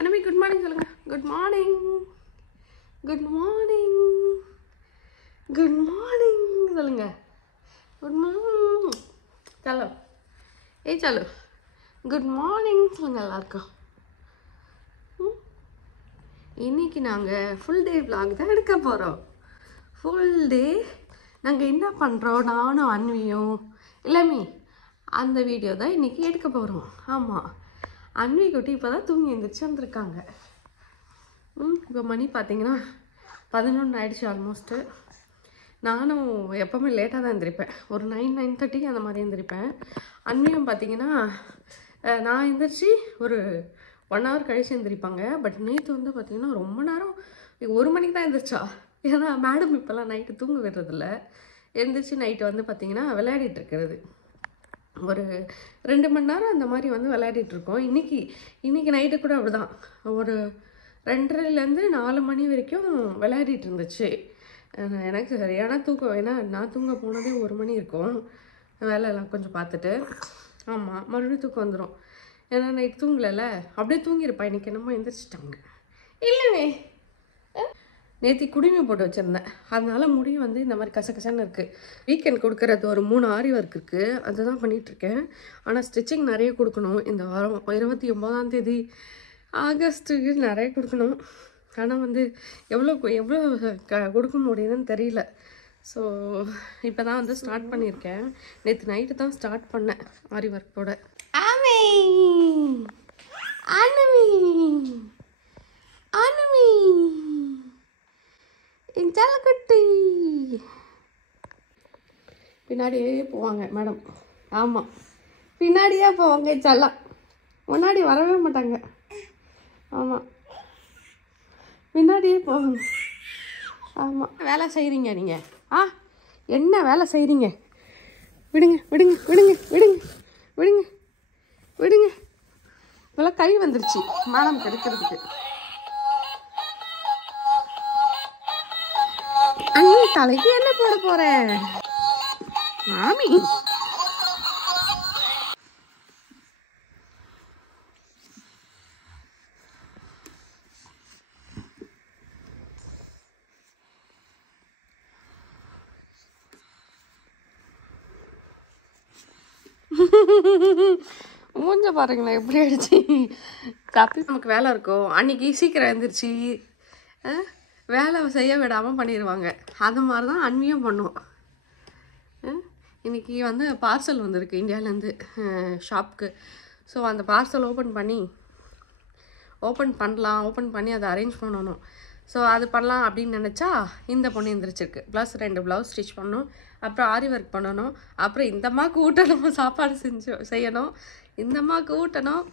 அண்ணாமி good morning சொல்லுங்க. Good morning, good morning, good morning சொல்லுங்க. Good morning சலோ, ஏய் சலோ, good morning சொல்லுங்க எல்லாருக்கும். இன்னைக்கு நாங்கள் ஃபுல் டே vlog தான் எடுக்க போகிறோம். ஃபுல் டே நாங்கள் என்ன பண்ணுறோம், நானும் அன்வியும் இல்லமி அந்த வீடியோ தான் இன்றைக்கி எடுக்க போகிறோம். ஆமாம், அன்வி குட்டி இப்போ தான் தூங்கி எழுந்திரிச்சு வந்திருக்காங்க. இப்போ மணி பார்த்தீங்கன்னா 11 ஆயிடுச்சு ஆல்மோஸ்ட்டு. நானும் எப்போவுமே லேட்டாக தான் எழுந்திரிப்பேன், ஒரு 9-9:30 அந்த மாதிரி எழுந்திரிப்பேன். அன்வியும் பார்த்தீங்கன்னா நான் எழுந்திரிச்சு ஒரு 1 hour கழிச்சு எழுந்திரிப்பாங்க. பட் நேற்று வந்து பார்த்திங்கன்னா ரொம்ப நேரம் 1 மணிக்கு தான் எழுந்திரிச்சா. ஏன்னா மேடம் இப்போல்லாம் நைட்டு தூங்க விடுறதில்ல. எழுந்திரிச்சு நைட்டு வந்து பார்த்திங்கன்னா விளையாடிட்டு இருக்கிறது. ஒரு 2 மணி நேரம் அந்த மாதிரி வந்து விளையாடிட்டுருக்கோம். இன்றைக்கி நைட்டு கூட அப்படி தான், ஒரு 2:30லேருந்து 4 மணி வரைக்கும் விளையாடிட்டு இருந்துச்சு. எனக்கு சரியான தூக்கம், ஏன்னா நான் தூங்க போனதே 1 மணி இருக்கும். வேலையெல்லாம் கொஞ்சம் பார்த்துட்டு ஆமாம் மறுபடியும் தூக்கம் வந்துடும். ஏன்னா நைட் தூங்கலைல்ல, அப்படியே தூங்கியிருப்பா. இன்றைக்கி என்னமோ எந்திரிச்சிட்டாங்க. இல்லைவே நேற்று குடிமை போட்டு வச்சுருந்தேன், அதனால முடி வந்து இந்த மாதிரி கசகசன்னு இருக்குது. வீக்கெண்ட் கொடுக்குறது ஒரு 3 ஆரி ஒர்க் இருக்குது, அதுதான் பண்ணிகிட்ருக்கேன். ஆனால் ஸ்டிச்சிங் நிறைய கொடுக்கணும். இந்த வாரம் 29ஆம் தேதி ஆகஸ்ட்டுக்கு நிறைய கொடுக்கணும். ஆனால் வந்து எவ்வளோ கொடுக்க முடியுதுன்னு தெரியல. ஸோ இப்போ தான் வந்து ஸ்டார்ட் பண்ணியிருக்கேன். நேற்று நைட்டு தான் ஸ்டார்ட் பண்ணேன் ஆரி ஒர்க்கோட. ஆமே ஆனமி ஆனமி குட்டி பின்னாடியே போவாங்க மேடம். ஆமாம், பின்னாடியே போவாங்க. செல்லம் முன்னாடி வரவே மாட்டாங்க. ஆமாம், பின்னாடியே போவாங்க. ஆமாம், வேலை செய்கிறீங்க நீங்கள். என்ன வேலை செய்கிறீங்க? விடுங்க விடுங்க விடுங்க விடுங்க விடுங்க விடுங்க. இப்போல்லாம் கை வந்துருச்சு மேடம் கெடுக்கிறதுக்கு. அண்ணி தலைக்கு என்ன போட போறேன் மாமி? மூஞ்ச பாருங்களேன் எப்படி ஆயிடுச்சு. கப்பி நமக்கு வேலை இருக்கும், அன்னைக்கு சீக்கிரம் எழுந்திரிச்சு வேலை செய்ய விடாமல் பண்ணிடுவாங்க. அது மாதிரி தான் அன்வியும் பண்ணுவோம். இன்றைக்கி வந்து பார்சல் வந்திருக்கு இந்தியாவிலேருந்து ஷாப்புக்கு. ஸோ அந்த பார்சல் ஓப்பன் பண்ணி அதை அரேஞ்ச் பண்ணணும். ஸோ அது பண்ணலாம் அப்படின்னு நினச்சா இந்த பொண்ணு எழுந்திரிச்சிருக்கு. ப்ளஸ் 2 ப்ளவுஸ் ஸ்டிச் பண்ணணும், அப்புறம் ஆரி ஒர்க் பண்ணணும், அப்புறம் இந்தம்மாவுக்கு ஊட்டணும், சாப்பாடு செய்யணும், இந்தம்மாவுக்கு ஊட்டணும்.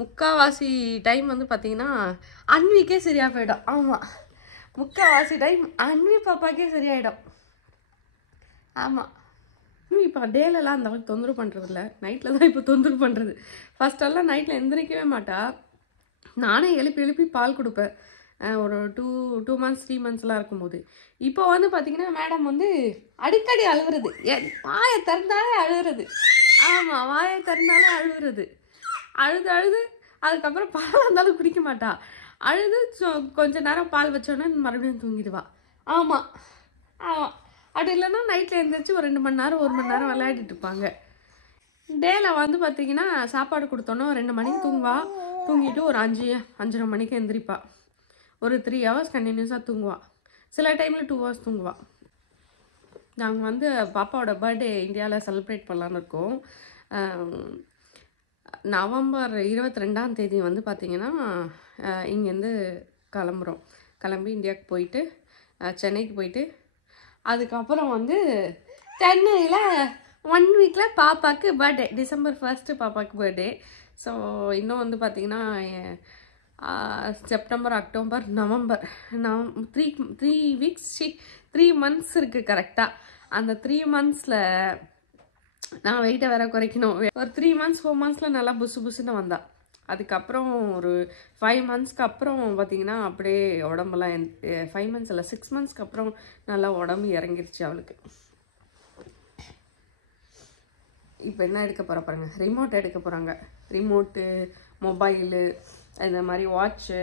முக்கால்வாசி டைம் வந்து பார்த்திங்கன்னா அன்விக்கே சரியாக போயிடும். ஆமாம், முக்கால்வாசி டைம் அன்வி பாப்பாக்கே சரியாயிடும். ஆமாம், இப்போ டேலெலாம் அந்த அளவுக்கு தொந்தரவு பண்ணுறதில்ல, நைட்டில் தான் இப்போ தொந்தரவு பண்ணுறது. ஃபஸ்ட்டெல்லாம் நைட்டில் எந்திரிக்கவே மாட்டா. நானே எழுப்பி பால் கொடுப்பேன் ஒரு 2 months 3 monthsலாம் இருக்கும்போது. இப்போ வந்து பார்த்திங்கன்னா மேடம் வந்து அடிக்கடி அழுகுறது, வாயை திறந்தாலே அழுகுறது. ஆமாம், வாயை திறந்தாலே அழுகுறது. அழுது அதுக்கப்புறம் பால் இருந்தாலும் குடிக்க மாட்டா. அழுது கொஞ்ச நேரம் பால் வச்சோன்னே மறுபடியும் தூங்கிடுவா. ஆமாம் ஆமாம், அப்படி இல்லைன்னா நைட்டில் எழுந்திரிச்சு ஒரு 2 மணி நேரம் 1 மணி நேரம் விளையாடிட்டு இருப்பாங்க. டேயில் வந்து பார்த்திங்கன்னா சாப்பாடு கொடுத்தோன்னா 2 மணிக்கு தூங்குவா. தூங்கிட்டு ஒரு 5-5:30 மணிக்கு எழுந்திரிப்பா. ஒரு 3 hours கண்டினியூஸாக தூங்குவா. சில டைமில் 2 hours தூங்குவா. நாங்கள் வந்து பாப்பாவோட பர்த்டே இந்தியாவில் செலிப்ரேட் பண்ணலான்னு இருக்கோம். நவம்பர் 22ஆம் தேதி வந்து பார்த்திங்கன்னா இங்கேருந்து கிளம்பி இந்தியாவுக்கு போயிட்டு சென்னைக்கு போயிட்டு அதுக்கப்புறம் வந்து சென்னையில் 1 வீக்கில் பாப்பாவுக்கு பர்த்டே, December 1 பாப்பாவுக்கு பர்த்டே. ஸோ இன்னும் வந்து பார்த்திங்கன்னா செப்டம்பர், அக்டோபர், நவம்பர் 3 months இருக்குது கரெக்டாக. அந்த 3 monthsல நான் வெயிட்டை வேற குறைக்கணும். ஒரு 3 months 4 monthsல நல்லா புசுன்னு வந்தா. அதுக்கப்புறம் ஒரு 5 monthsக்கு அப்புறம் பார்த்திங்கன்னா அப்படியே உடம்பெல்லாம் 5 months இல்லை 6 monthsக்கு அப்புறம் நல்லா உடம்பு இறங்கிருச்சு அவளுக்கு. இப்போ என்ன எடுக்க போகிற பாருங்க, ரிமோட் எடுக்க போகிறாங்க. ரிமோட்டு, மொபைலு இந்த மாதிரி வாட்ச்சு,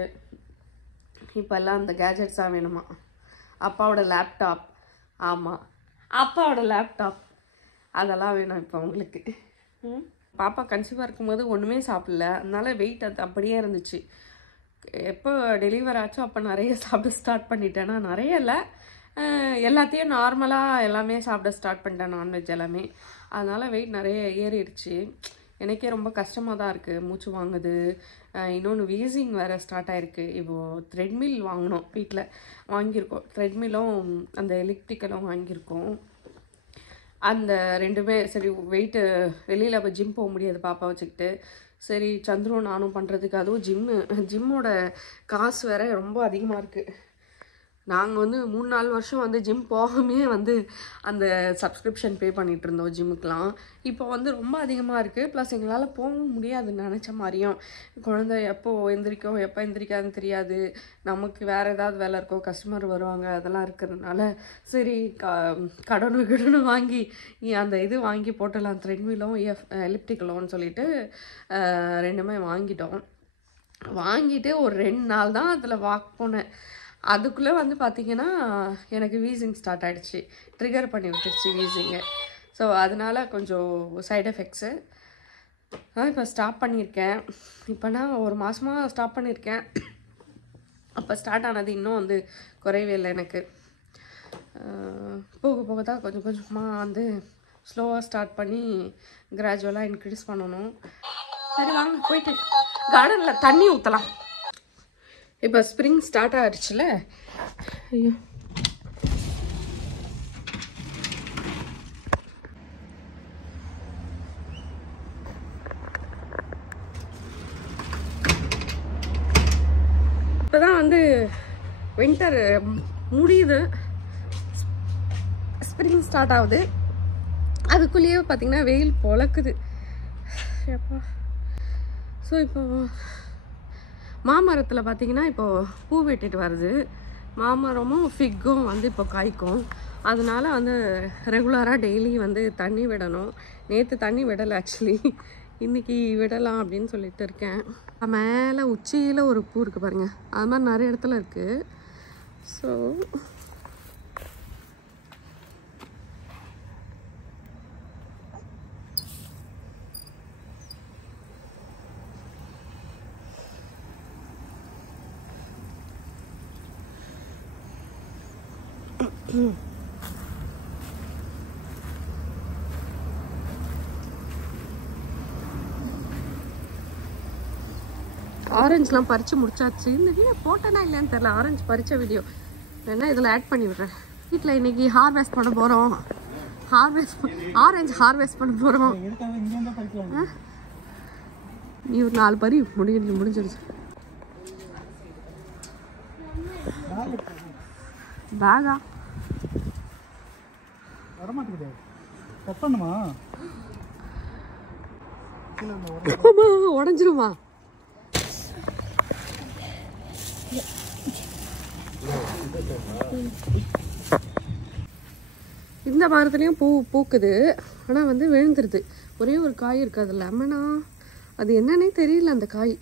இப்போல்லாம் அந்த கேஜெட்ஸாக வேணுமா. அப்பாவோட லேப்டாப், ஆமாம் அப்பாவோட லேப்டாப் அதெல்லாம் வேணும் இப்போ உங்களுக்கு. பாப்பா கன்சீவாக இருக்கும்போது ஒன்றுமே சாப்பிடல, அதனால வெயிட் அது அப்படியே இருந்துச்சு. எப்போ டெலிவர் ஆச்சோ அப்போ நிறைய சாப்பிட ஸ்டார்ட் பண்ணிட்டேன்னா, நிறைய இல்லை, எல்லாத்தையும் நார்மலாக எல்லாமே சாப்பிட ஸ்டார்ட் பண்ணிட்டேன், நான்வெஜ் எல்லாமே. அதனால் வெயிட் நிறைய ஏறிடுச்சு. எனக்கே ரொம்ப கஷ்டமாக தான் இருக்குது, மூச்சு வாங்குது. இன்னொன்று வீசிங் வேறு ஸ்டார்ட் ஆகிருக்கு. இப்போது த்ரெட்மில் வாங்கினோம், வீட்டில் வாங்கியிருக்கோம். த்ரெட்மிலும் அந்த எலக்ட்ரிக்கலும் வாங்கியிருக்கோம். அந்த ரெண்டுமே சரி. வெயிட்டு வெளியில் இப்போ ஜிம் போக முடியாது பாப்பா வச்சுக்கிட்டு. சரி சந்துரும் நானும் பண்ணுறதுக்கு, அதுவும் ஜிம்மோட காசு வேறு ரொம்ப அதிகமாக இருக்குது. நாங்கள் வந்து 3-4 வருஷம் வந்து ஜிம் போகாமே வந்து அந்த சப்ஸ்கிரிப்ஷன் பே பண்ணிகிட்டு இருந்தோம் ஜிம்முக்கெலாம். இப்போ வந்து ரொம்ப அதிகமாக இருக்குது. ப்ளஸ் எங்களால் போகவும் முடியாது நினச்ச மாதிரியும். குழந்தை எப்போ எந்திரிக்கும் எப்போ எந்திரிக்காதுன்னு தெரியாது. நமக்கு வேறு ஏதாவது வேலை இருக்கோ, கஸ்டமர் வருவாங்க, அதெல்லாம் இருக்கிறதுனால சரி கடனு வாங்கி அந்த இது வாங்கி போட்டலாம். த்ரெட்மிலும் எலிப்டிக்கலோன்னு சொல்லிட்டு ரெண்டுமே வாங்கிட்டோம். வாங்கிட்டு ஒரு 2 நாள் தான் அதில் வாக் போனேன். அதுக்குள்ளே வந்து பார்த்திங்கன்னா எனக்கு வீசிங் ஸ்டார்ட் ஆகிடுச்சு, ட்ரிகர் பண்ணி விட்டுருச்சு வீசிங்கு. ஸோ அதனால் கொஞ்சம் சைட் எஃபெக்ட்ஸு. இப்போ ஸ்டாப் பண்ணியிருக்கேன். இப்போ நான் 1 மாதமாக ஸ்டாப் பண்ணியிருக்கேன். அப்போ ஸ்டார்ட் ஆனது இன்னும் வந்து குறையவே இல்லை எனக்கு. போக போக தான் கொஞ்சம் கொஞ்சமாக வந்து ஸ்லோவாக ஸ்டார்ட் பண்ணி கிராஜுவலாக இன்க்ரீஸ் பண்ணணும். சரி வாங்க போயிட்டு கார்டனில் தண்ணி ஊற்றலாம். இப்போ ஸ்ப்ரிங் ஸ்டார்ட் ஆகிடுச்சுல. ஐயோ இப்போ தான் வந்து வின்டர் முடியுது, ஸ்ப்ரிங் ஸ்டார்ட் ஆகுது. அதுக்குள்ளேயே பார்த்திங்கன்னா வெயில் பொழக்குது. ஸோ இப்போ மாமரத்தில் பார்த்திங்கன்னா இப்போது பூ வெட்டிட்டு வருது. மாமரமும் ஃபிக்கும் வந்து இப்போ காய்க்கும். அதனால வந்து ரெகுலராக டெய்லி வந்து தண்ணி விடணும். நேற்று தண்ணி விடலை ஆக்சுவலி, இன்றைக்கி விடலாம் அப்படின்னு சொல்லிட்டு இருக்கேன். மேலே உச்சியில் ஒரு பூ இருக்குது பாருங்கள், அது மாதிரி நிறைய இடத்துல இருக்குது. ஸோ ஆரஞ்சுலாம் பறித்து முடிச்சாச்சு. இந்த வீடியோ போட்டேன்னா இல்லைன்னு தெரில, ஆரஞ்சு பறித்த வீடியோ வேணா இதில் ஆட் பண்ணி விடுறேன். வீட்டில் இன்றைக்கி ஹார்வெஸ்ட் பண்ண போகிறோம். ஆரஞ்சு ஹார்வெஸ்ட் பண்ண போகிறோம். நீ ஒரு 4 பறி முடிஞ்சிருச்சு. பேகா உடஞ்சிருமா? இந்த வாரத்துலேயும் பூக்குது, ஆனால் வந்து விழுந்துருது. ஒரே ஒரு காய் இருக்குது, அது லெமனா அது என்னன்னே தெரியல. அந்த காய்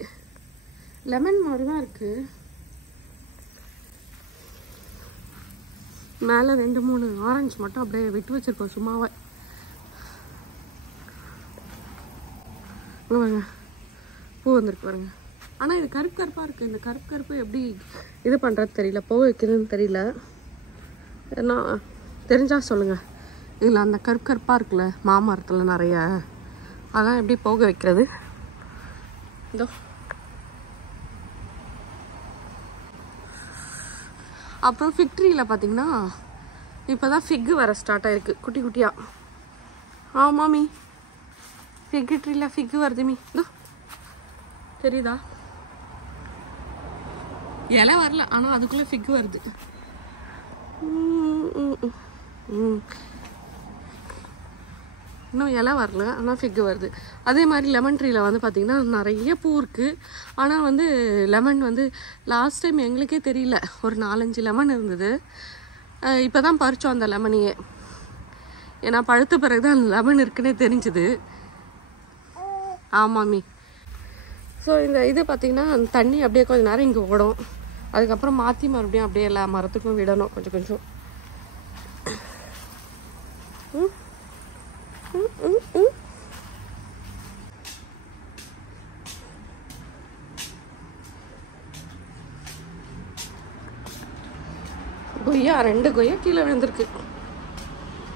லெமன் மாதிரி தான் இருக்குது. மேலே 2-3 ஆரஞ்சு மட்டும் அப்படியே விட்டு வச்சுருக்கோம் சும்மாவே. பாருங்க பூ வந்துருக்கு பாருங்க. ஆனால் இது கருப்பு கருப்பாக இருக்குது. இந்த கருப்பு கருப்பு எப்படி இது பண்ணுறது தெரியல, பூ வைக்கிறதுன்னு தெரியல. நான் தெரிஞ்சால் சொல்லுங்கள். இதில் அந்த கருப்பு கருப்பாக இருக்குல்ல மாமரத்தில் நிறைய, அதான் எப்படி போக வைக்கிறது. இதோ அப்புறம் ஃபிக் ட்ரீயில் பார்த்தீங்கன்னா இப்போ தான் ஃபிக்கு வர ஸ்டார்ட் ஆகிருக்கு குட்டி குட்டியாக. மாமி ஃபிக் ட்ரீயில் ஃபிக்கு வருது மீ, இதோ தெரியுதா? இலை வரல, ஆனால் அதுக்குள்ளே ஃபிக்கு வருது. இன்னும் இலை வரல, ஆனால் ஃபிக்கு வருது. அதே மாதிரி லெமன் ட்ரீயில் வந்து பார்த்திங்கன்னா நிறைய பூ இருக்குது. ஆனால் வந்து லெமன் வந்து லாஸ்ட் டைம் எங்களுக்கே தெரியல, ஒரு 4-5 லெமன் இருந்தது. இப்போ தான் பறித்தோம் அந்த லெமனையே. ஏன்னா பழுத்த பிறகு தான் அந்த லெமன் இருக்குன்னே தெரிஞ்சுது. ஆமாமி. ஸோ இந்த இது பார்த்திங்கன்னா தண்ணி அப்படியே கொஞ்சம் நேரம் இங்கே ஓடும். அதுக்கப்புறம் மாற்றி மறுபடியும் அப்படியே எல்லா மரத்துக்கும் விடணும் கொஞ்சம் கொஞ்சம். கொய்யா 2 கொய்யா கீழே விழுந்திருக்கு.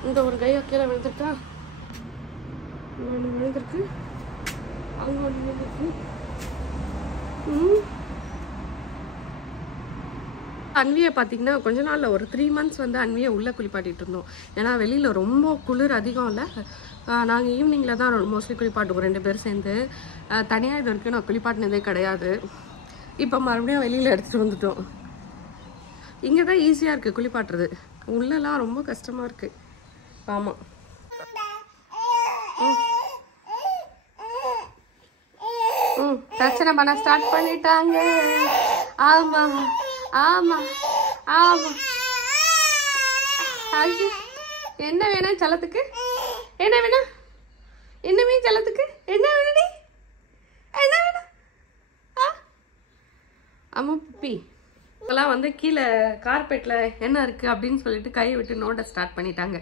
இந்த ஒரு கொய்யா கீழே விழுந்திருக்கா, ஒன்று விழுந்திருக்கு, அங்கே ஒன்று விழுந்திருக்கு. அன்வியை பார்த்தீங்கன்னா கொஞ்ச நாளில் ஒரு 3 months வந்து அன்வியை உள்ளே குளிப்பாட்டிகிட்டு இருந்தோம். ஏன்னா வெளியில் ரொம்ப குளிர் அதிகம் இல்லை. நாங்கள் ஈவினிங்கில் தான் மோஸ்ட்லி குளிப்பாட்டுவோம் 2 பேர் சேர்ந்து. தனியாக இது வரைக்கும் நான் குளிப்பாட்டினதே கிடையாது. இப்போ மறுபடியும் வெளியில் எடுத்துகிட்டு வந்துட்டோம். இங்கே தான் ஈஸியாக இருக்குது குளிப்பாட்டுறது, உள்ளெல்லாம் ரொம்ப கஷ்டமாக இருக்குது. ஆமாம், பிரச்சனை பண்ண ஸ்டார்ட் பண்ணிட்டாங்க. ஆமாம் ஆமாம் ஆமாம். ஐயோ, என்ன வேணும் செல்லத்துக்கு? என்ன வேணும்? என்ன மீன் செல்லத்துக்கு? என்ன வேணுடி? என்ன வேணும்? ஆமா புப்பி. இதெல்லாம் வந்து கீழே கார்பெட்டில் என்ன இருக்குது அப்படின்னு சொல்லிட்டு கையை விட்டு நோண்ட ஸ்டார்ட் பண்ணிட்டாங்க.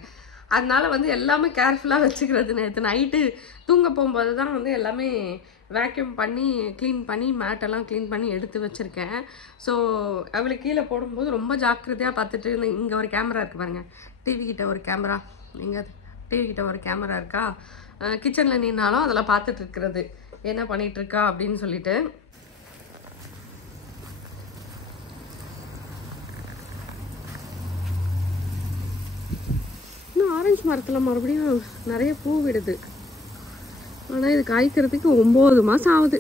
அதனால வந்து எல்லாமே கேர்ஃபுல்லாக வச்சுக்கிறது. நேற்று நைட்டு தூங்க போகும்போது தான் வந்து எல்லாமே வேக்யூம் பண்ணி க்ளீன் பண்ணி மேட்டெல்லாம் க்ளீன் பண்ணி எடுத்து வச்சுருக்கேன். ஸோ அவளுக்கு கீழே போடும்போது ரொம்ப ஜாக்கிரதையாக பார்த்துட்டு இருந்தேன். இங்கே ஒரு கேமரா இருக்குது பாருங்கள், டிவி கிட்ட ஒரு கேமரா, எங்கே டிவி கிட்ட ஒரு கேமரா இருக்கா, கிச்சனில் நின்னாலும் அதெல்லாம் பார்த்துட்டு இருக்கிறது என்ன பண்ணிகிட்ருக்கா அப்படின்னு சொல்லிட்டு. இன்னும் ஆரஞ்சு மரத்தில் மறுபடியும் நிறைய பூ விடுது. ஆனால் இது காய்க்கிறதுக்கு 9 மாதம் ஆகுது.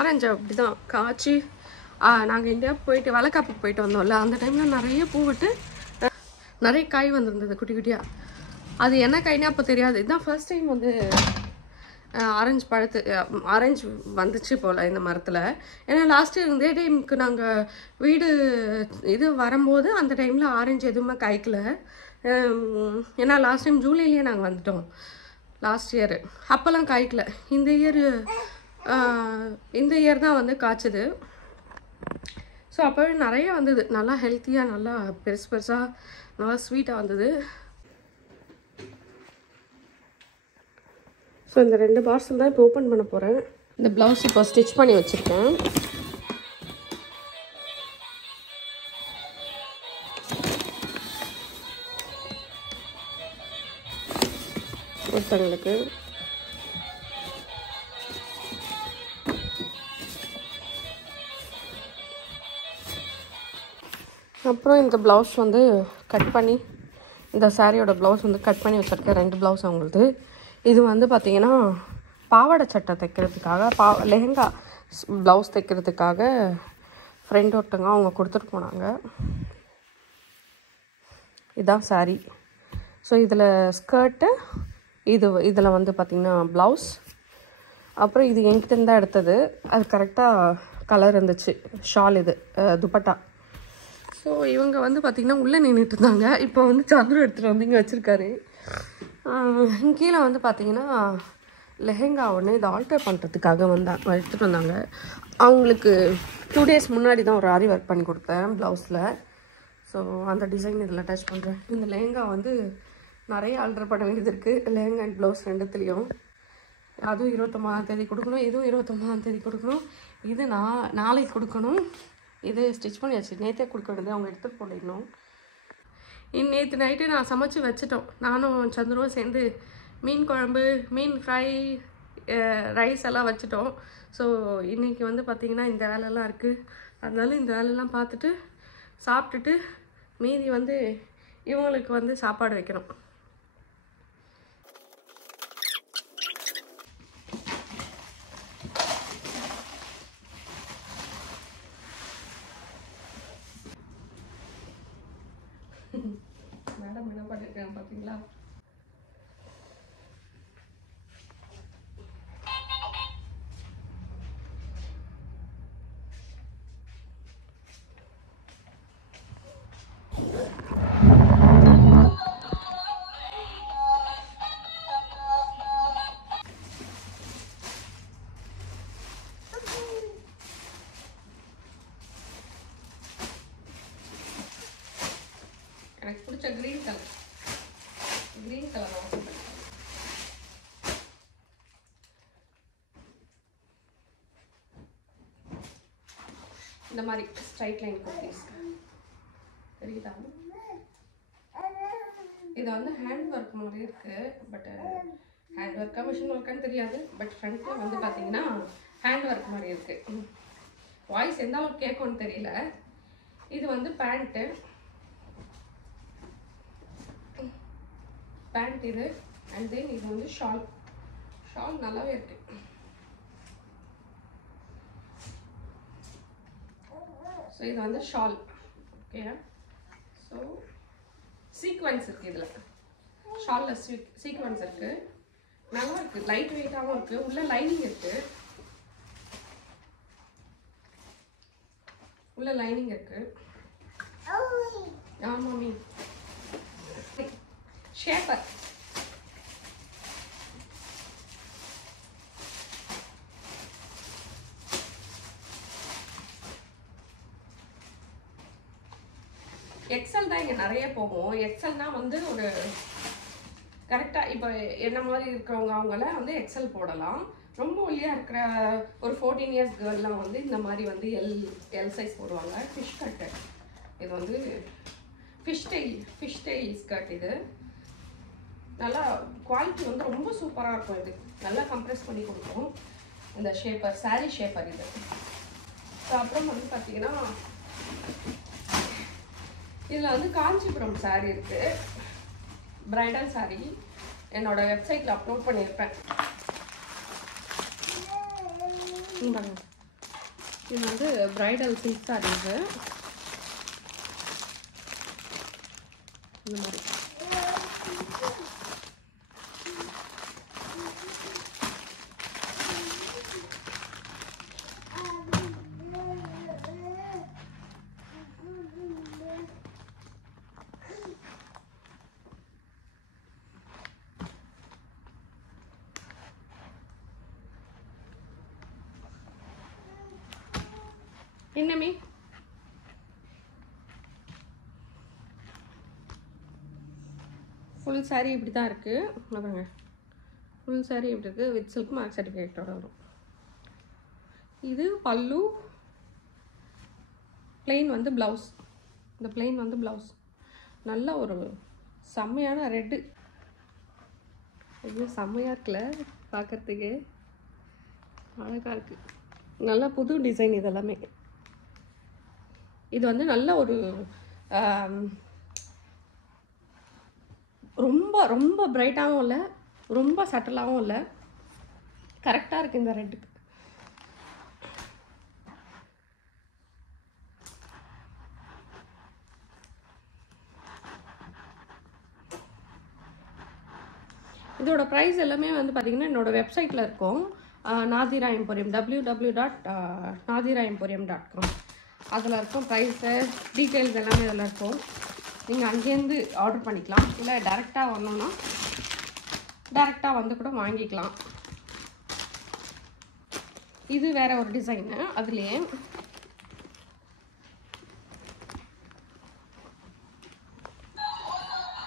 ஆரஞ்சு அப்படிதான் காய்ச்சி நாங்கள் இந்தியா போயிட்டு வளைகாப்புக்கு போயிட்டு வந்தோம்ல, அந்த டைமில் நிறைய பூ விட்டு நிறைய காய் வந்திருந்தது குட்டி குட்டியாக. அது என்ன காய்னா அப்போ தெரியாது. இதுதான் ஃபர்ஸ்ட் டைம் வந்து ஆரஞ்சு வந்துச்சு போல் இந்த மரத்தில். ஏன்னா லாஸ்ட் இயர் இதே டைமுக்கு நாங்கள் வீடு இது வரும்போது அந்த டைமில் ஆரஞ்சு எதுவுமே காய்க்கல. ஏன்னா லாஸ்ட் டைம் ஜூலைலேயே நாங்கள் வந்துட்டோம் லாஸ்ட் இயர். அப்போல்லாம் காய்க்கல. இந்த இயர் தான் வந்து காய்ச்சது. ஸோ அப்போவே நிறைய வந்தது, நல்லா ஹெல்த்தியாக, நல்லா பெருசு பெருசாக, நல்லா ஸ்வீட்டாக வந்தது. ஸோ இந்த 2 பார்சல் தான் இப்போ ஓப்பன் பண்ண போகிறேன். இந்த ப்ளவுஸ் இப்போ ஸ்டிச் பண்ணி வச்சுருக்கேன். ஒருத்தங்களுக்கு அப்புறம் இந்த ப்ளவுஸ் வந்து கட் பண்ணி, இந்த சாரியோட ப்ளவுஸ் வந்து கட் பண்ணி வச்சுருக்கேன். 2 ப்ளவுஸ் அவங்களுக்கு. இது வந்து பார்த்திங்கன்னா பாவாடை சட்டை தைக்கிறதுக்காக, லெஹெங்கா ப்ளவுஸ் தைக்கிறதுக்காக ஃப்ரெண்ட் ஒருத்தங்க அவங்க கொடுத்துட்டு போனாங்க. இதுதான் சாரி. ஸோ இதில் ஸ்கர்ட்டு, இதில் வந்து பார்த்திங்கன்னா ப்ளவுஸ். அப்புறம் இது என்கிட்ட தான் எடுத்தது, அது கரெக்டாக கலர் இருந்துச்சு. ஷால் இது துப்பட்டா. ஸோ இவங்க வந்து பார்த்திங்கன்னா உள்ளே நின்றுட்டு இருந்தாங்க. இப்போ வந்து சந்திர எடுத்துகிட்டு வந்து இங்கே வச்சுருக்காரு. கீழே வந்து பார்த்திங்கன்னா லெஹெங்கா ஒன்று இதை ஆல்டர் பண்ணுறதுக்காக எடுத்துகிட்டு வந்தாங்க. அவங்களுக்கு 2 days முன்னாடி தான் ஒரு ஆரி ஒர்க் பண்ணி கொடுத்தேன் ப்ளவுஸில். ஸோ அந்த டிசைன் இதில் அட்டாச் பண்ணுறேன். இந்த லெஹெங்கா வந்து நிறைய ஆல்டர் பண்ண வேண்டியது இருக்குது. லெஹெங்கா அண்ட் ப்ளவுஸ் 2த்துலேயும். அதுவும் 29ஆம் தேதி கொடுக்கணும், இதுவும் 29ஆம் தேதி கொடுக்கணும், இது நாளைக்கு கொடுக்கணும். இது ஸ்டிச் பண்ணி வச்சு நேற்றே கொடுக்க வேண்டியது, அவங்க எடுத்துகிட்டு போடணும். நேற்று நைட்டு நான் சமைச்சு வச்சுட்டோம். நானும் சந்திரவும் சேர்ந்து மீன் குழம்பு, மீன் ஃப்ரை, ரைஸ் எல்லாம் வச்சுட்டோம். ஸோ இன்றைக்கி வந்து பார்த்திங்கன்னா இந்த வேலையெல்லாம் இருக்குது. அதனால இந்த வேலையெல்லாம் பார்த்துட்டு சாப்பிட்டுட்டு மீதி வந்து இவங்களுக்கு வந்து சாப்பாடு வைக்கணும். மேடம் என்ன பண்ணிருக்கேன் பார்த்தீங்களா? எனக்கு பிடிச்ச கிரீன் கலர் இந்த மாதிரி ஸ்ட்ரைட் லைன் குர்த்திஸ் தெரியுதா? இது வந்து ஹேண்ட் ஒர்க் மாதிரி இருக்கு. பட் ஹேண்ட் ஒர்க்கா மிஷின் ஒர்க்கான்னு தெரியாது. பட் ஃப்ரண்ட்ல வந்து பார்த்தீங்கன்னா ஹேண்ட் ஒர்க் மாதிரி இருக்கு. வாய்ஸ் எந்த அளவுக்கு கேட்கும்னு தெரியல. இது வந்து பேண்ட் இது. அண்ட் தென் இது வந்து ஷால் நல்லாவே இருக்கு. ஸோ இது வந்து ஷால். ஓகேயா? ஸோ சீக்வன்ஸ் இருக்குது இதில். ஷாலில் சீக்வன்ஸ் இருக்குது. நல்லா இருக்குது. லைட் வெயிட்டாகவும் இருக்குது. உள்ள லைனிங் இருக்குது. ஆமாம். ஷேப்பர் எக்ஸல் தான் இங்கே நிறைய போகும். எக்ஸல்னா வந்து ஒரு கரெக்டாக இப்போ என்ன மாதிரி இருக்கிறவங்க அவங்கள வந்து எக்ஸல் போடலாம். ரொம்ப ஒல்லியாக இருக்கிற ஒரு 14 இயர்ஸ் கேர்லாம் வந்து இந்த மாதிரி வந்து எல் சைஸ் போடுவாங்க. ஃபிஷ் கட்டு. இது வந்து ஃபிஷ் ஸ்டைல் ஸ்கர்ட். இது நல்லா குவாலிட்டி வந்து ரொம்ப சூப்பராக இருக்கும். இது நல்லா கம்ப்ரெஸ் பண்ணி கொடுக்கும். இந்த ஷேப்பர் சாரீ ஷேப்பர் இது. ஸோ அப்புறம் வந்து பார்த்தீங்கன்னா இதில் வந்து காஞ்சிபுரம் சாரீ இருக்குது. பிரைடல் சாரீ என்னோட வெப்சைட்டில் அப்லோட் பண்ணியிருப்பேன். இது வந்து பிரைடல் சில்க் சாரீ. இது இந்த மாதிரி என்னமே ஃபுல் சாரீ இப்படி தான் இருக்குது. பாருங்க, ஃபுல் சாரீ இப்படி இருக்குது. வித் சில்க் மார்க் சர்டிஃபிகேட்டோட வரும். இது பல்லு. பிளெயின் வந்து ப்ளவுஸ். இந்த பிளெயின் வந்து ப்ளவுஸ். நல்ல ஒரு செம்மையான ரெட்டு. இது செம்மையாக இருக்குல்ல பார்க்குறதுக்கு. அழகாக இருக்குது. நல்லா புது டிசைன் இதெல்லாமே. இது வந்து நல்ல ஒரு ரொம்ப ரொம்ப பிரைட்டாகவும் இல்லை, ரொம்ப சட்டலாகவும் இல்லை. கரெக்டாக இருக்குது இந்த ரெட்டுக்கு. இதோட ப்ரைஸ் எல்லாமே வந்து பார்த்திங்கன்னா என்னோடய வெப்சைட்டில் இருக்கும். Nadira emporium www.nadiraemporium.com. அதில் இருக்கும் ப்ரைஸு டீட்டெயில்ஸ் எல்லாமே இதில் இருக்கும். நீங்கள் அங்கேருந்து ஆர்டர் பண்ணிக்கலாம். இல்லை டேரெக்டாக வரணுன்னா டேரெக்டாக வந்து கூட வாங்கிக்கலாம். இது வேறு ஒரு டிசைனு. அதுலேயே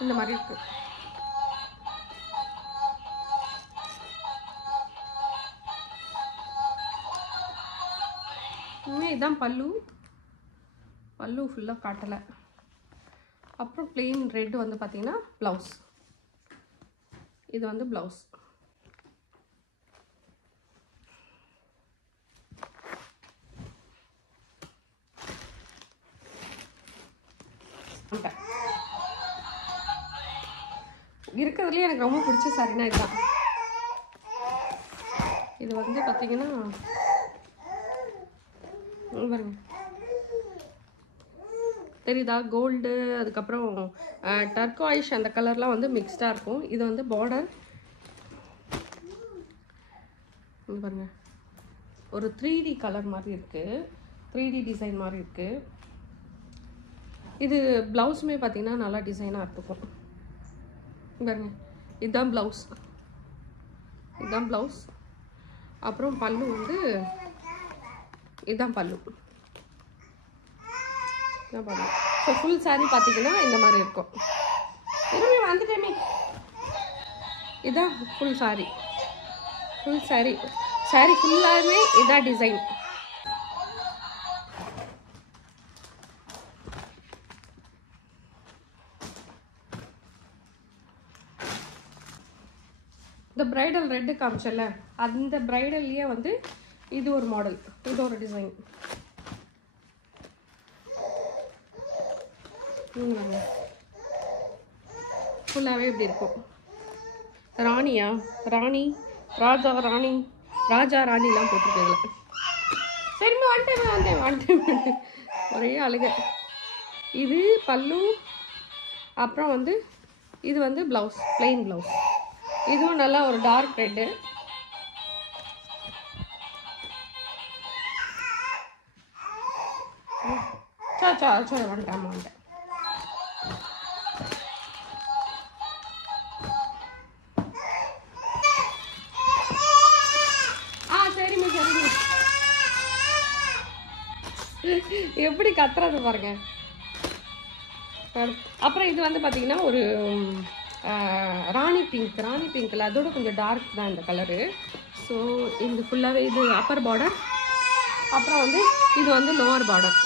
இந்த மாதிரி இருக்குது. இதுதான் பல்லு ஃபுல்லாக காட்டலை. அப்புறம் பிளெயின் ரெட் வந்து பார்த்தீங்கன்னா ப்ளவுஸ். இது வந்து ப்ளவுஸ். இருக்கிறதுலேயே எனக்கு ரொம்ப பிடிச்ச சாரினா இதுதான். இது வந்து பார்த்தீங்கன்னா பாருங்க, தெரியுதா? கோல்டு, அதுக்கப்புறம் டர்காயிஷ் அந்த கலர்லாம் வந்து மிக்ஸ்டாக இருக்கும். இது வந்து பார்டர் பாருங்க, ஒரு 3D கலர் மாதிரி இருக்குது, 3D டிசைன் மாதிரி இருக்குது. இது ப்ளவுஸுமே பார்த்தீங்கன்னா நல்லா டிசைனாக இருக்கும் பாருங்க. இதுதான் ப்ளவுஸ், இதுதான் ப்ளவுஸ். அப்புறம் பல்லு வந்து இதுதான் பல்லு, இதான் பல்லு. ஸோ ஃபுல் சாரீ பார்த்தீங்கன்னா இந்த மாதிரி இருக்கும். இதுவுமே வந்துட்டேமே, இதுதான் ஃபுல் சாரீ. ஃபுல் சாரீ ஃபுல்லாகவே இதான் டிசைன். இந்த பிரைடல் ரெட்டு காமிச்சல, அந்த பிரைடல்லையே வந்து இது ஒரு மாடல், இது ஒரு டிசைன். ஃபுல்லாகவே இப்படி இருக்கும். ராணியா, ராணி, ராஜா, ராணி, ராஜா ராணிலாம் போட்டுருக்கீங்களா? சரிம்மா வந்துட்டேன் ஒரே அழுக. இது பல்லு, அப்புறம் வந்து இது வந்து ப்ளவுஸ், பிளெயின் ப்ளவுஸ். இதுவும் நல்லா ஒரு டார்க் ரெட்டு. வந்துட்டேன். சரிம்மா சரிம்மா. எப்படி கத்துறது பாருங்க. அப்புறம் இது வந்து பார்த்தீங்கன்னா ஒரு ராணி பிங்க், ராணி பிங்க்கில் அதோட கொஞ்சம் டார்க் தான் இந்த கலரு. ஸோ இது ஃபுல்லாகவே இது அப்பர் பார்டர், அப்புறம் வந்து இது வந்து லோவர் பார்டர்.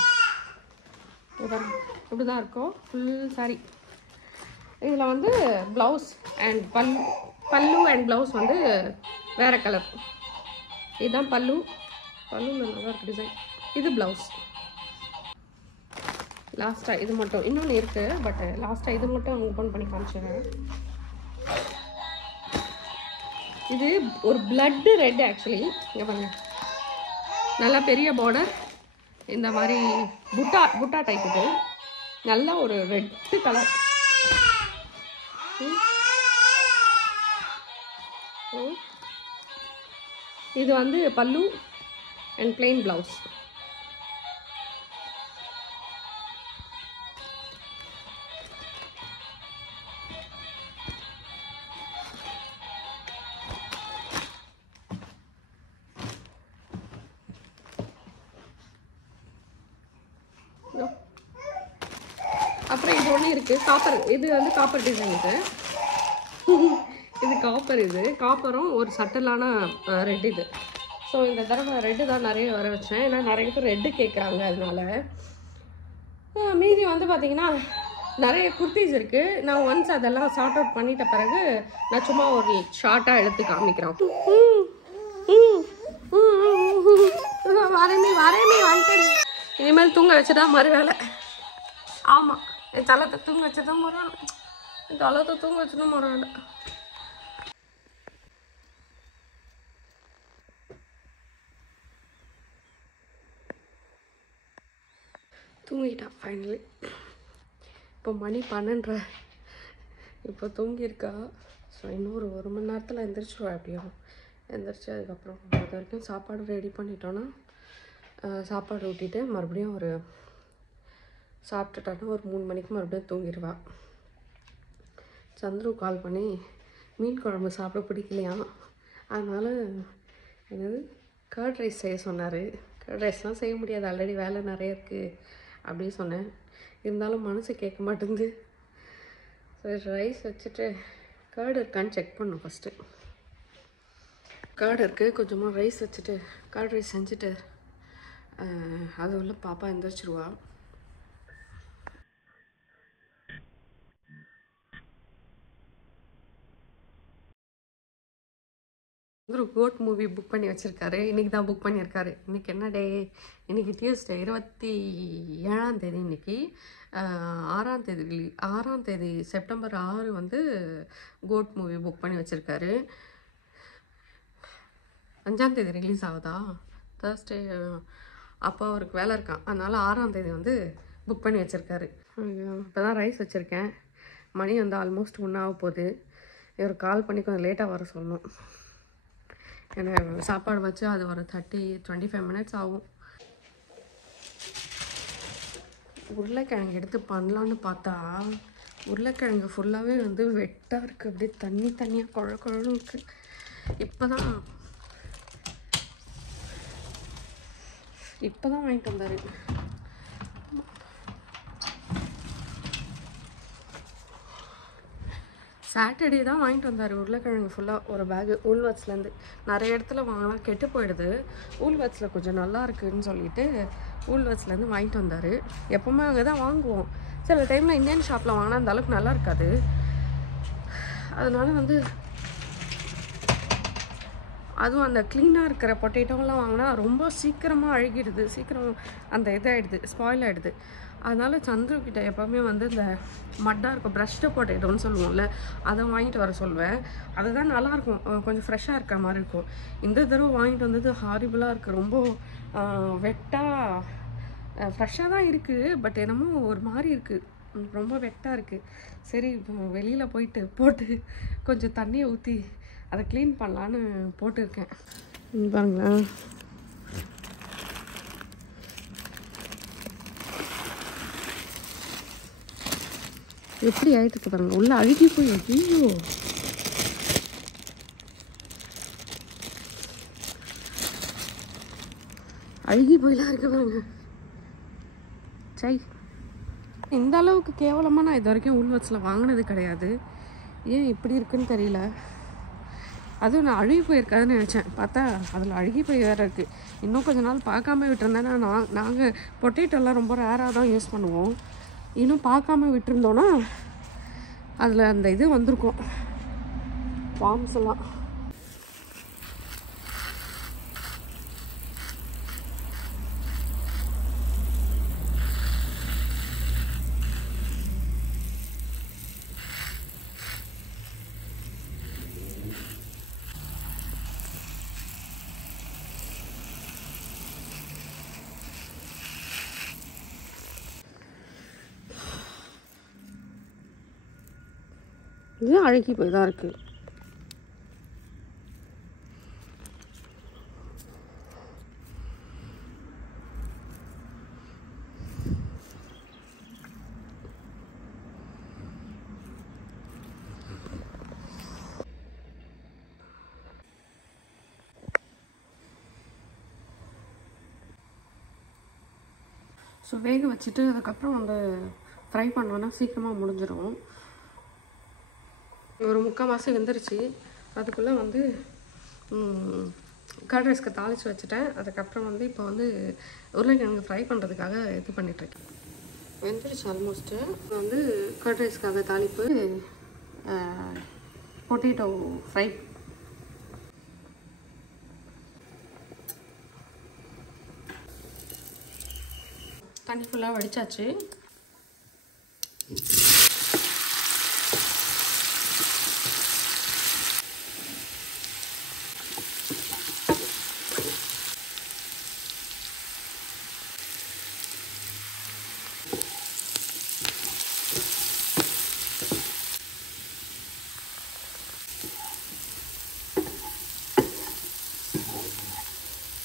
இப்படி தான் இருக்கும் ஃபுல் சாரி. இதில் வந்து ப்ளவுஸ் அண்ட் பல்லு அண்ட் ப்ளவுஸ் வந்து வேறு கலர். இதுதான் பல்லு, பல்லுவில் நல்லா இருக்குது டிசைன். இது ப்ளவுஸ். லாஸ்ட்டாக இது மட்டும் இன்னொன்று இருக்குது, பட் லாஸ்ட்டாக இது மட்டும் ஓப்பன் பண்ணி காமிச்சிடுறேன். இது ஒரு பிளட்டு ரெட் ஆக்சுவலி. இங்கே பாருங்க, நல்லா பெரிய பார்டர், இந்த மாதிரி புட்டா டைப். இது நல்லா ஒரு ரெட்டு கலர். இது வந்து பல்லு அண்ட் பிளெயின் ப்ளவுஸ். அப்புறம் இது ஒன்று இருக்குது காப்பர். இது வந்து காப்பர் டிசைன். இது காப்பர். இது காப்பரும் ஒரு சட்டலான ரெட். இது ஸோ இந்த தடவை ரெட்டு தான் நிறைய வர வச்சேன், ஏன்னா நிறைய பேர் ரெட்டு கேட்குறாங்க. அதனால மீதி வந்து பார்த்திங்கன்னா நிறைய குர்த்திஸ் இருக்குது. நான் ஒன்ஸ் அதெல்லாம் சார்ட் அவுட் பண்ணிட்ட பிறகு நான் சும்மா ஒரு ஷார்ட்டாக எடுத்து காமிக்கிறேன். வரேமே வந்துட்டேன். இனிமேல் தூங்க வச்சுட்டா மறு வேலை. ஆமாம், என் தலத்தை தூங்க வச்சு தான் மறு வேலை. என் தலத்தை தூங்க வச்சு தான் மறு வேலை. தூங்கிட்டான் ஃபைனலி. இப்போ மணி 12. இப்போ தூங்கியிருக்கா. ஸோ இன்னொரு 1 மணி நேரத்தில் எந்திரிச்சிடுவா. எப்படியும் எந்திரிச்சு அதுக்கப்புறம் அது வரைக்கும் சாப்பாடு ரெடி பண்ணிட்டோன்னா சாப்பாடு ஊட்டிட்டு மறுபடியும் ஒரு சாப்பிட்டுட்டானா ஒரு 3 மணிக்கு மறுபடியும் தூங்கிடுவா. சந்துரு கால் பண்ணி மீன் குழம்பு சாப்பிட பிடிக்கலையா, அதனால் என்னது கர்ட் ரைஸ் செய்ய சொன்னார். கர்ட் ரைஸ்லாம் செய்ய முடியாது, ஆல்ரெடி வேலை நிறைய இருக்குது அப்படின்னு சொன்னேன். இருந்தாலும் மனசு கேட்க மாட்டேங்குது. சரி ரைஸ் வச்சுட்டு கர்டு இருக்கான்னு செக் பண்ணும் ஃபஸ்ட்டு. கர்டு இருக்குது, கொஞ்சமாக ரைஸ் வச்சுட்டு கர்ட் ரைஸ் செஞ்சுட்டு அது உள்ள பாப்பா எந்திரிச்சிருவா. ஒரு கோட் மூவி புக் பண்ணி வச்சுருக்காரு. இன்றைக்கி தான் புக் பண்ணியிருக்காரு. இன்றைக்கி என்ன டே? இன்றைக்கி டியூஸ்டே 27ஆம் தேதி. இன்றைக்கி 6ஆம் தேதி செப்டம்பர் 6 வந்து கோட் மூவி புக் பண்ணி வச்சுருக்காரு. 5ஆம் தேதி ரிலீஸ் ஆகுதா? தேர்ஸ்டே. அப்போ அவருக்கு வேலை இருக்கான், அதனால் 6ஆம் தேதி வந்து புக் பண்ணி வச்சுருக்காரு. இப்போ தான் ரைஸ் வச்சுருக்கேன். மணி வந்து ஆல்மோஸ்ட் 1 ஆக போகுது. இவர் கால் பண்ணி கொஞ்சம் லேட்டாக வர சொல்லணும். ஏன்னா சாப்பாடு வச்சு அது ஒரு 25 மினிட்ஸ் ஆகும். உருளைக்கிழங்கு எடுத்து பண்ணலான்னு பார்த்தா உருளைக்கிழங்கு ஃபுல்லாகவே வந்து வெட்டாக இருக்குது. அப்படியே தண்ணியாக குழன்னு இருக்குது. இப்போ தான் வாங்கிட்டு வந்தார். சாட்டர்டே தான் வாங்கிட்டு வந்தார் உருளைக்கிழங்கு ஃபுல்லாக ஒரு பேகு. ஊல்வர்ட்ஸ்லேருந்து நிறைய இடத்துல வாங்கினா கெட்டு போயிடுது. ஊல்வர்ட்ஸில் கொஞ்சம் நல்லா இருக்குதுன்னு சொல்லிட்டு ஊல்வர்ட்ஸ்லேருந்து வாங்கிட்டு வந்தார். எப்போவுமே அங்கே தான் வாங்குவோம். சில டைமில் இந்தியன் ஷாப்பில் வாங்கினா அந்த அளவுக்கு நல்லா இருக்காது. அதனால வந்து அதுவும் அந்த க்ளீனாக இருக்கிற பொட்டேட்டோலாம் வாங்கினா ரொம்ப சீக்கிரமாக அழுகிடுது. சீக்கிரம் அந்த இதாகிடுது, ஸ்பாயில் ஆகிடுது. அதனால் சந்துருக்கிட்ட எப்போவுமே வந்து இந்த மட்டாக இருக்கும் ப்ரஷ்டு பொட்டேட்டோன்னு சொல்லுவோம்ல, அதை வாங்கிட்டு வர சொல்வேன். அதுதான் நல்லாயிருக்கும், கொஞ்சம் ஃப்ரெஷ்ஷாக இருக்கிற மாதிரி இருக்கும். இந்த தடவை வாங்கிட்டு வந்தது ஹாரிபிளாக இருக்குது. ரொம்ப வெட்டாக ஃப்ரெஷ்ஷாக தான் இருக்குது, பட் என்னமோ ஒரு மாதிரி இருக்குது, ரொம்ப வெட்டாக இருக்குது. சரி வெளியில் போட்டு கொஞ்சம் தண்ணியை ஊற்றி அதை க்ளீன் பண்ணலான்னு போட்டிருக்கேன். பாருங்களேன், எப்படி ஆகிட்டு பாருங்க. உள்ள அழுகி போய் ஐயோ அழுகி போயெல்லாம் இருக்கு பாருங்க. சை, இந்த அளவுக்கு கேவலமாக நான் இது வரைக்கும் ஊல்வர்ட்ஸில் வாங்கினது கிடையாது. ஏன் இப்படி இருக்குன்னு தெரியல. அதுவும் நான் அழுகி போயிருக்காதுன்னு நினச்சேன். பார்த்தா அதில் அழுகி போய் வேறு இருக்குது. இன்னும் கொஞ்சம் நாள் பார்க்காம விட்டுருந்தேன்னா நாங்கள் பொட்டேட்டோலாம் ரொம்ப ரேராக தான் யூஸ் பண்ணுவோம். இன்னும் பார்க்காம விட்டுருந்தோன்னா அதில் அந்த இது வந்திருக்கும், பாம்ஸ் எல்லாம். இது அழுகி போய் தான் இருக்குது. ஸோ வேக வச்சுட்டு அதுக்கப்புறம் வந்து ஃப்ரை பண்ணோன்னா சீக்கிரமாக முடிஞ்சிடும். ஒரு 3/4 மாதம் வெந்துருச்சு. அதுக்குள்ளே வந்து கர்ட் ரைஸ்க்கு தாளித்து வச்சுட்டேன். அதுக்கப்புறம் வந்து இப்போ வந்து உருளைக்கிழங்கு ஃப்ரை பண்ணுறதுக்காக இது பண்ணிகிட்ருக்கேன். வெந்துருச்சு ஆல்மோஸ்ட்டு. வந்து கர்ட் ரைஸ்க்காக தாளிப்பு, பொட்டேட்டோ ஃப்ரை. தண்ணி ஃபுல்லாக வடித்தாச்சு.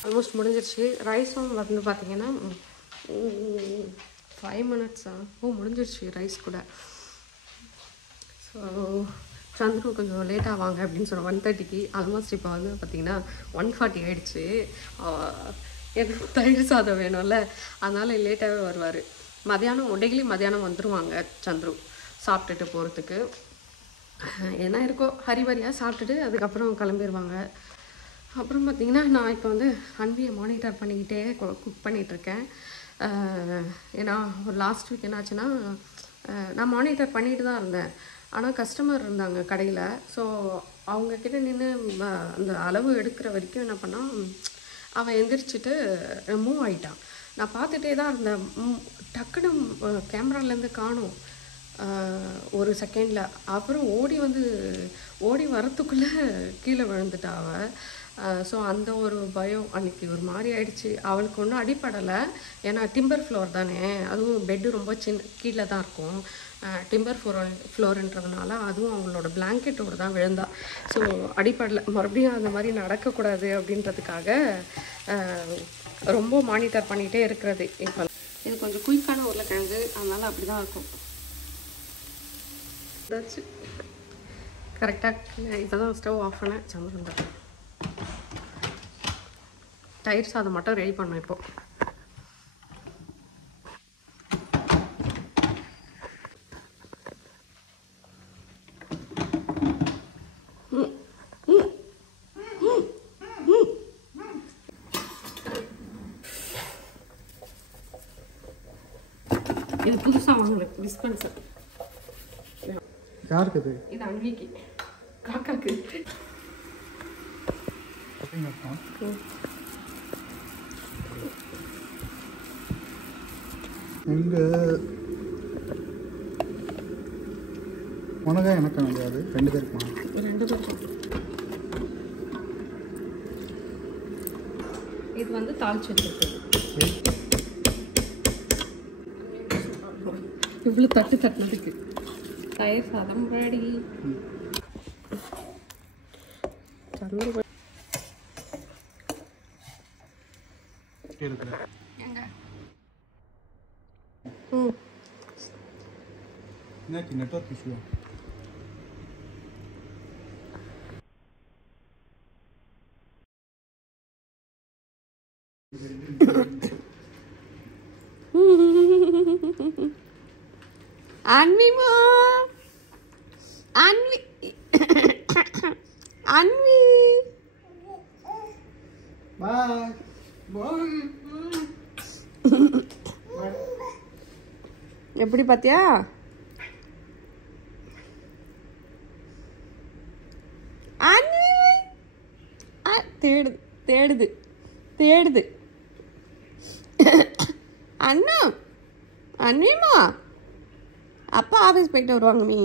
ஆல்மோஸ்ட் முடிஞ்சிருச்சு. ரைஸும் வந்து பார்த்திங்கன்னா 5 மினிட்ஸா முடிஞ்சிருச்சு ரைஸ் கூட. ஸோ சந்துரு கொஞ்சம் லேட்டாக வாங்க அப்படின்னு சொன்னேன் 1:30க்கு. ஆல்மோஸ்ட் இப்போ வந்து பார்த்திங்கன்னா 1:40 ஆகிடுச்சு. எனக்கு தயிர் சாதம் வேணும்ல, அதனால் லேட்டாகவே வருவார். டெய்லி மதியானம் வந்துடுவாங்க சந்துரு சாப்பிட்டுட்டு போகிறதுக்கு. ஏன்னா இருக்கோ ஹரிவரியாக சாப்பிட்டுட்டு அதுக்கப்புறம் கிளம்பிடுவாங்க. அப்புறம் பார்த்திங்கன்னா நான் இப்போ வந்து அன்பியை மானிட்டர் பண்ணிக்கிட்டே குக் பண்ணிகிட்ருக்கேன். ஏன்னா ஒரு லாஸ்ட் வீக் என்னாச்சுன்னா, நான் மானிட்டர் பண்ணிட்டு தான் இருந்தேன். ஆனால் கஸ்டமர் இருந்தாங்க கடையில். ஸோ அவங்கக்கிட்ட நின்று அந்த அளவு எடுக்கிற வரைக்கும் என்ன பண்ணால், அவன் எந்திரிச்சிட்டு மூவ் ஆகிட்டான். நான் பார்த்துட்டே தான் இருந்தேன். டக்குன்னு கேமராலேருந்து காணும் ஒரு செகண்டில். அப்புறம் ஓடி வரத்துக்குள்ளே கீழே விழுந்துட்டா அவள். ஸோ அந்த ஒரு பயம் அன்றைக்கி ஒரு மாதிரி ஆயிடுச்சு. அவளுக்கு ஒன்றும் அடிப்படலை, ஏன்னா டிம்பர் ஃப்ளோர் தானே, அதுவும் பெட்டு ரொம்ப கீழே தான் இருக்கும். டிம்பர் ஃப்ளோருன்றதுனால அதுவும் அவங்களோட பிளாங்கெட்டோடு தான் விழுந்தா. ஸோ அடிப்படலை. மறுபடியும் அந்த மாதிரி நடக்கக்கூடாது அப்படின்றதுக்காக ரொம்ப மானிட்டர் பண்ணிகிட்டே இருக்கிறது. இப்போ இது கொஞ்சம் குயிக்கான உருளைக்கிழங்கு, அதனால் அப்படி தான் இருக்கும். ஏதாச்சும் கரெக்டாக இப்போ தான் ஸ்டவ் ஆஃப் பண்ணேன். சந்திரன் தயிர் சாதம் மட்டும் ரெடி பண்ணோம். இப்போ இது புதுசாக வாங்கல டிஸ்பென்சர். யாருக்கு இது? இது அன்விக்கு, காக்காக்கு. எங்க உனக்கா எனக்கு முடியாது, 2 பேருக்குமா? 2 பேருக்கும். இது வந்து தாளிச்சு வச்சிருக்கு. இவ்வளோ தட்டுனதுக்கு தயிர் சாதம் ரெடி. Network issue. அன்விமா, அன்வி, அன்வி, பாய் பாய். எப்படி பாத்தியா? அன்வி தேடுது தேடுது தேடுது. அண்ணா, அன்விமா, அப்பா ஆஃபீஸ் போயிட்டு வருவாங்க. மீ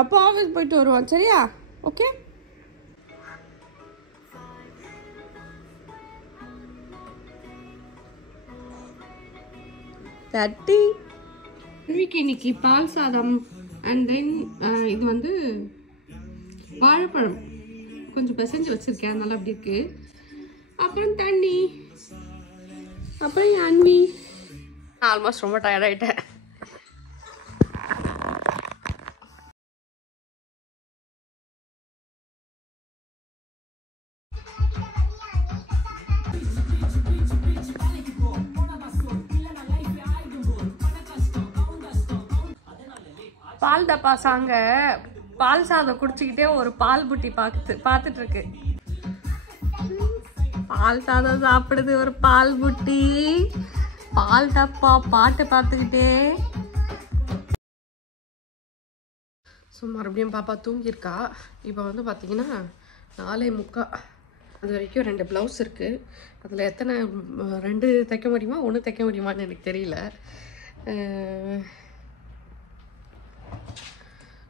அப்பா ஆஃபீஸ் போயிட்டு வருவான், சரியா? ஓகே. தட்டி இன்னைக்கு பால் சாதம் அண்ட் தென் இது வந்து வாழைப்பழம் கொஞ்சம் பிசைஞ்சு வச்சிருக்கேன், அதனால அப்படி இருக்கு. அப்புறம் தண்ணி, அப்புறம் அன்வி. ஆல்மோஸ்ட் ரொம்ப டயர்ட் ஆயிட்டேன். பால் டப்பா சாங்க பால் சாதம் குடிச்சுக்கிட்டே ஒரு பால் புட்டி பார்த்துட்டு இருக்கு. பால் சாதம் சாப்பிடுது ஒரு பால் புட்டி, பால் டப்பா பாட்டு பார்த்துக்கிட்டே. ஸோ மறுபடியும் பாப்பா தூங்கியிருக்கா. இப்போ வந்து பார்த்தீங்கன்னா 4:45. அது வரைக்கும் 2 ப்ளவுஸ் இருக்குது. அதில் எத்தனை 2 தைக்க முடியுமா 1 தைக்க முடியுமான்னு எனக்கு தெரியல.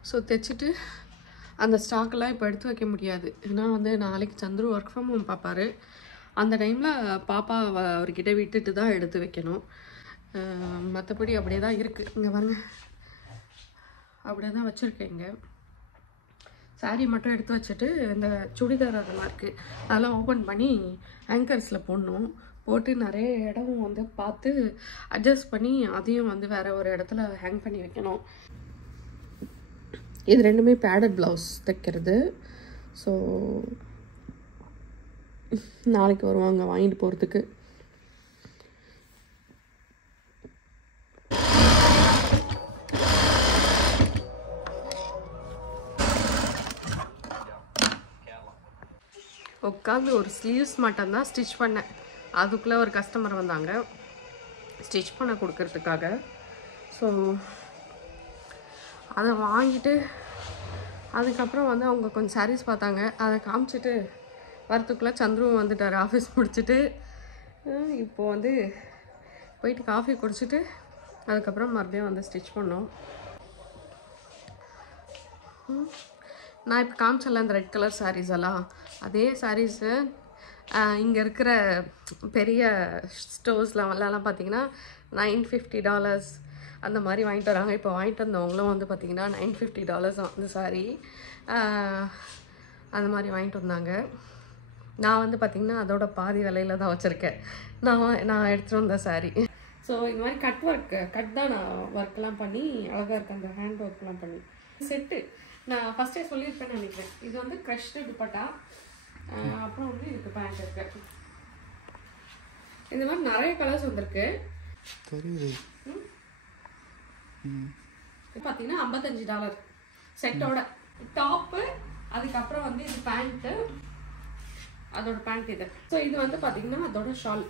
ஸோ தைச்சிட்டு அந்த ஸ்டாக்கெல்லாம் இப்போ எடுத்து வைக்க முடியாது. ஏன்னா வந்து நாளைக்கு சந்துரு ஒர்க் ஃப்ரம் ஹோம் பார்ப்பாரு. அந்த டைமில் பாப்பா அவர்கிட்ட விட்டுட்டு தான் எடுத்து வைக்கணும். மற்றபடி அப்படியே தான் இருக்குது. இங்கே பாருங்க, அப்படியே தான் வச்சுருக்கேன். இங்கே சாரீ மட்டும் எடுத்து வச்சுட்டு இந்த சுடிதார் அதெல்லாம் இருக்குது, அதெல்லாம் ஓப்பன் பண்ணி ஆங்கர்ஸில் போடணும். போட்டு நிறைய இடம் வந்து பார்த்து அட்ஜஸ்ட் பண்ணி அதையும் வந்து வேறு ஒரு இடத்துல ஹேங் பண்ணி வைக்கணும். இது 2மே பேடட் ப்ளவுஸ் தைக்கிறது. ஸோ நாளைக்கு வருவாங்க வாங்கிட்டு போகிறதுக்கு. உட்காந்து ஒரு ஸ்லீவ்ஸ் மட்டும்தான் ஸ்டிச் பண்ணேன். அதுக்குள்ளே ஒரு கஸ்டமர் வந்தாங்க ஸ்டிச் பண்ண கொடுக்கறதுக்காக. ஸோ அதை வாங்கிட்டு அதுக்கப்புறம் வந்து அவங்க கொஞ்சம் சாரீஸ் பார்த்தாங்க, அதை காமிச்சிட்டு வரத்துக்குள்ளே சந்துருவும் வந்துட்டார் ஆஃபீஸ் முடிச்சுட்டு. இப்போது வந்து போயிட்டு காஃபி குடிச்சிட்டு அதுக்கப்புறம் மறுபடியும் வந்து ஸ்டிச் பண்ணோம். நான் இப்போ காமிச்சல அந்த ரெட் கலர் சாரீஸ் எல்லாம் அதே சாரீஸு இங்கே இருக்கிற பெரிய ஸ்டோர்ஸ்லாம் பார்த்தீங்கன்னா $950 அந்த மாதிரி வாங்கிட்டு வராங்க. இப்போ வாங்கிட்டு வந்தவங்களும் வந்து பார்த்தீங்கன்னா $950 அந்த சாரீ அந்த மாதிரி வாங்கிட்டு வந்தாங்க. நான் வந்து பார்த்திங்கன்னா அதோட பாதி விலையில தான் வச்சுருக்கேன் நான் எடுத்துகிட்டு வந்த சாரீ. ஸோ இந்த மாதிரி கட் தான் நான் ஒர்க்லாம் பண்ணி அழகாக இருக்குது அந்த ஹேண்ட் ஒர்க்லாம் பண்ணி செட்டு. நான் ஃபஸ்ட்டே சொல்லியிருப்பேன்னு நினைக்கிறேன். இது வந்து க்ரஷ்டு துப்பட்டா, அப்புறம் வந்து இதுக்கு பேண்ட் இருக்கு. இந்த மாதிரி நிறைய கலர்ஸ் வந்திருக்கு. பார்த்தீங்கன்னா $55 செட்டோட டாப்பு, அதுக்கப்புறம் வந்து இது பேண்ட்டு, அதோட பேண்ட் இது. ஸோ இது வந்து பார்த்தீங்கன்னா அதோட ஷால்.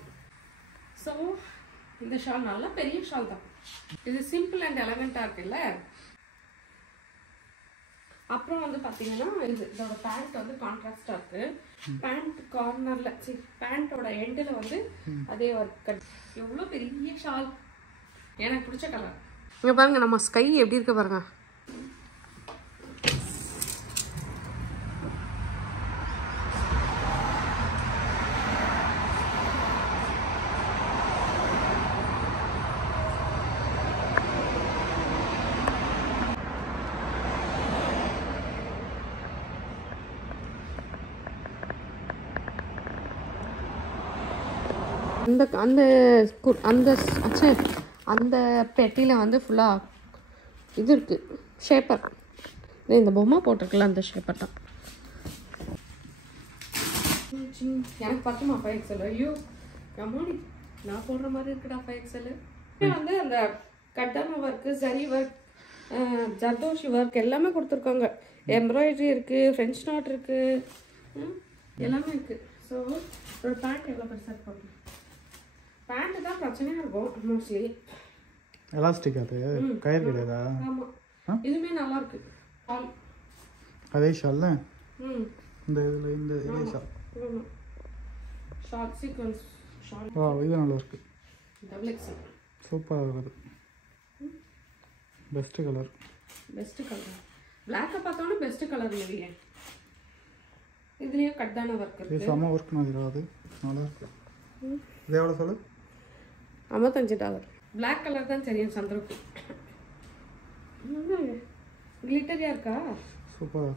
ஸோ இந்த ஷால் நல்லா பெரிய ஷால் தான். இது சிம்பிள் அண்ட் எலகண்ட்டாக இருக்குல்ல. அப்புறம் வந்து பார்த்தீங்கன்னா இதோட பேண்ட் வந்து கான்ட்ராஸ்டாக இருக்கு. பேண்ட் கார்னரில் பேண்ட்டோட எண்டில் வந்து அதே ஒர்க். எவ்வளோ பெரிய ஷால், எனக்கு பிடிச்ச கலர். இங்கே பாருங்க நம்ம ஸ்கை எப்படி இருக்கு பாருங்க. அந்த அந்த அந்த அச்சே அந்த பெட்டியில் வந்து ஃபுல்லாக இது இருக்குது, ஷேப்பர். இந்த பொம்மை போட்டிருக்குல்ல அந்த ஷேப்பர் தான். எனக்கு பத்துமா 5XL? ஐயோ கம்மாடி, நான் போடுற மாதிரி இருக்குடா 5XL. வந்து அந்த கட்டான work, zari work, zardozi work எல்லாமே கொடுத்துருக்காங்க. எம்ப்ராய்டரி இருக்குது, ஃப்ரெஞ்ச் நாட் இருக்குது, எல்லாமே இருக்குது. ஸோ ஒரு பேண்ட் எவ்வளோ பெருசாக இருக்கும். பேண்ட்டு தான் பிரச்சனையாக இருக்கும் மோஸ்ட்லி. எலாஸ்டிக் அது கயிறு கிடையாதா? ஆமாம், இதுவுமே நல்லா இருக்கு. ஷால் அதே ஷால்ல இந்த இதில் இந்த இதே ஷால். Shawl sequence shawl. இது நல்லா இருக்கு. XXL சூப்பராக இருக்குது. Best colour. பிளாக்கை பார்த்தோன்னா பெஸ்ட்டு கலர் இல்லையே. இதுலேயும் கட்டான ஒர்க் இருக்குது. இது செம்ம ஒர்க் மாதிரி அது நல்லா இருக்கு. இது எவ்வளோ சொல்லு? $55. பிளாக் கலர் தான் தெரியும் சந்திரக்கு. கிளிட்டரியா இருக்கா? சூப்பராக